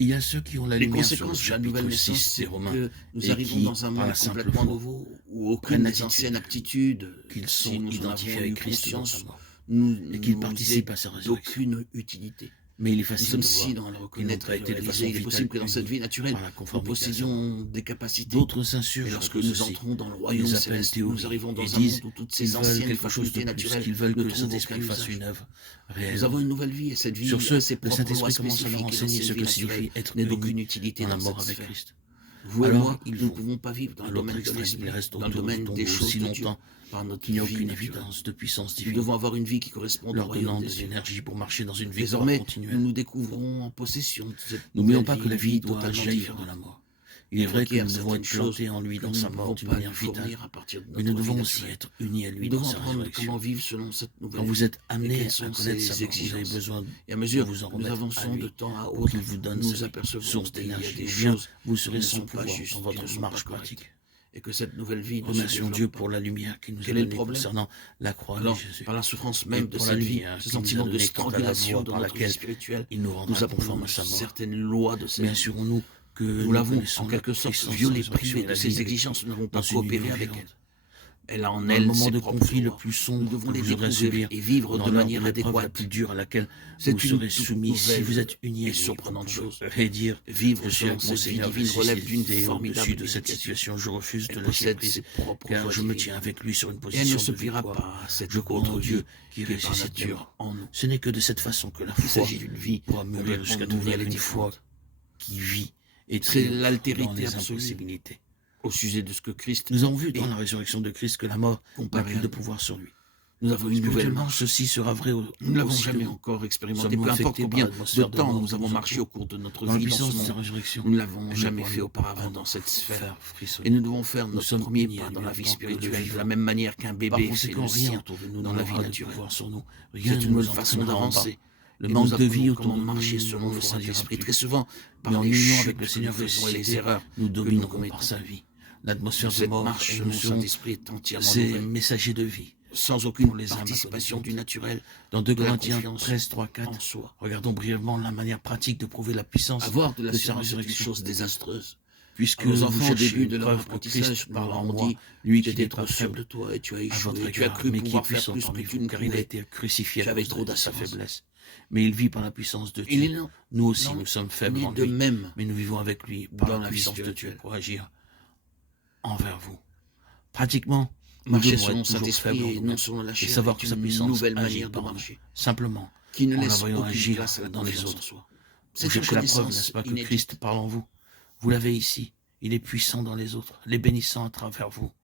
Il y a ceux qui ont la Les lumière sur le conséquences de la nouvelle chapitre naissance, 6 des c'est Romains que nous et arrivons qui, dans un par monde la simple complètement foi, nouveau où aucune prennent des anciennes l'attitude aptitudes, qu'ils si sont nous en identifiés avons avec eu Christ dans sa conscience, mort et qu'ils nous est participent à sa résurrection. d'aucune utilité. Mais il est Nous facile sommes de si voir dans le qu'ils n'ont reconnaître pas et le été de façon réaliser. Il est vitale possible que dans cette unis vie naturelle, par la nous conformité à sa mort. possédions des capacités. D'autres Mais s'insurgent lorsque contre nous ceci. entrons dans le Ils royaume les appellent céleste, nous théories arrivons et dans un disent monde où toutes qu'ils ces veulent anciennes quelque chose de facultés plus, naturelles qu'ils veulent ne que le trouvent aucun Saint-Esprit fasse usage. une œuvre Nous réelle. avons une nouvelle vie et cette Sur vie ce, a ses le propres lois Saint-Esprit commence à leur spécifiques et dans enseigner cette ce vie que naturelle signifie être n'est uni d'aucune utilité dans la dans mort cette avec sphère. Christ. Vous et Alors moi, ils nous ne vont pouvons pas vivre dans à le l'autre domaine de extrême, ils l'esprit, restent dans le autour du domaine des tombeau choses si de Dieu, longtemps par notre qu'il n'y a vie aucune naturelle. évidence de puissance Nous divine, devons avoir une vie qui corresponde au leur royaume donnant de des cieux. l'énergie pour marcher dans une victoire Désormais, nous continuelle. nous découvrons en possession de cette N'oublions nouvelle pas vie, que la une vie vie doit totalement jaillir de différente. la mort. Il est Elle vrai que requiert nous devons certaines être choses plantés en lui que dans nous ne sa mort pouvons d'une pas manière lui vitale, fournir à partir de mais nous notre vie devons aussi naturelle. être unis à lui Nous dans devons sa apprendre résurrection. comment vivre selon cette nouvelle Quand vous vie êtes et amenés quelles à sont connaître sa ses mort, vous avez exigences. besoin Et à de mesure vous en que nous remettre à avançons de lui temps à pour qu'il autre, vous donne nous cette apercevons source qu'il y a d'énergie. des Ou bien choses vous qui serez ne sans sont pas pouvoir justes, dans qui ne votre sont pas marche correctes, pratique. et que cette nouvelle vie ne se Remercions Dieu développe pour pas. la lumière qu'il nous a Quel est le donnée problème? concernant la croix de Alors, Jésus par la souffrance et même de pour la cette vie, lumière ce qu'il nous a sentiment de donnée quant à la strangulation voie dans par notre vie laquelle spirituelle, il nous nous rendra conformes apprenons à sa mort. certaines lois de cette Mais vie. assurons-nous que Nous nous l'avons connaissons en la quelque sorte puissance de sa violée, résurrection privée et de la vie ses avec lui exigences. Nous n'avons pas dans une coopéré union avec elle. vivante. Elle a en Dans le elle moment ses de propres conflit le lois. plus Nous sombre devons que les vous aurez à découvrir subir, et vivre dans de l'heure de manière l'épreuve la adéquate. plus dure à laquelle C'est vous une serez toute soumis, si vous nouvelle êtes unis et à lui, surprenante vous chose. pourrez dire: Vivre je suis selon avec mon cette vie Seigneur divine relève d'une ressuscité formidable au-dessus de cette éducation. situation, je refuse de Elle lâcher possède prise, ses propres car voies je me divines. tiens avec lui sur une Et elle ne position se de pliera victoire. pas à cette Je crois autre en Dieu Dieu qui qui est par ressuscite les nature morts. en nous. Ce n'est que de cette façon que la Il foi s'agit d'une vie pourra mûrir jusqu'à complètement devenir nouvelle et une foi différente. qui vit et C'est triomphe dans l'altérité les absolue impossibilités. au sujet de ce que Christ Nous avons vu dans est la résurrection de Christ que la mort n'a comparé plus à de nous. pouvoir sur lui. Nous avons une nouvelle Spirituellement, marche. ceci sera vrai Nous ne l'avons aussi de jamais nous. encore expérimenté, Sommes-nous peu importe affectés par combien de l'atmosphère de temps mort nous qui avons nous marché entoure? au cours de notre Dans la vie dans ce puissance de sa monde. résurrection, Nous ne l'avons elle ne jamais pourra fait nous auparavant rendre dans cette sphère. faire Et frissonner. nous devons faire Nous notre sommes premier unis à pas lui dans en la vie tant que le spirituelle de vivant. la même manière qu'un Par bébé fait conséquent, le rien sien autour de nous dans la vie n'aura de naturelle. pouvoir sur nous. Rien C'est ne une nous nouvelle façon entraînera en bas. d'avancer. Le Et manque nous de vie apprenons autour comment de nous marcher ne selon nous le refroidira Saint-Esprit. plus. Très souvent, Mais par en les union avec le chutes que Seigneur nous faisons et les ressuscité, erreurs nous que nous dominerons par commettons. sa vie. L'atmosphère de Cette mort marche et selon nous le serons Saint-Esprit est entièrement ces nouvelle, messagers de vie sans pour aucune les âmes participation du inconnues. naturel, Dans 2 de la Corinthiens confiance 13, 3, en 4, soi. regardons brièvement la manière pratique de prouver la puissance Avoir de de sa l'assurance est une résurrection. chose désastreuse. Puisque À nos vous enfants, au cherchez début une de leur preuve que apprentissage, Christ nous parle leur en avons moi, dit: lui tu qui étais n'est trop pas sûr de faible toi et tu as à votre échoué. Tu as égard, cru mais qui est pouvoir faire puissant plus que parmi tu vous, ne car il a pouvais. été crucifié Tu à avais cause trop de sa d'assurance. faiblesse. Mais il vit par la puissance de Il Dieu. est Nous aussi, non, nous sommes faibles il est en de lui, même mais nous vivons avec lui par dans la la vie puissance de Dieu spirituelle. pour agir envers vous. Pratiquement, nous Marcher devons selon être toujours Saint-Esprit faibles en et non nous-mêmes selon la et chair savoir est que sa une puissance nouvelle agit manière de par nous, marcher, simplement qui ne en la laisse voyant aucune agir place à la dans les confiance en autres. soi. Vous C'est une cherchez la preuve, connaissance n'est-ce pas, que inédite. Christ parle en vous? Vous l'avez ici. Il est puissant dans les autres, les bénissant à travers vous.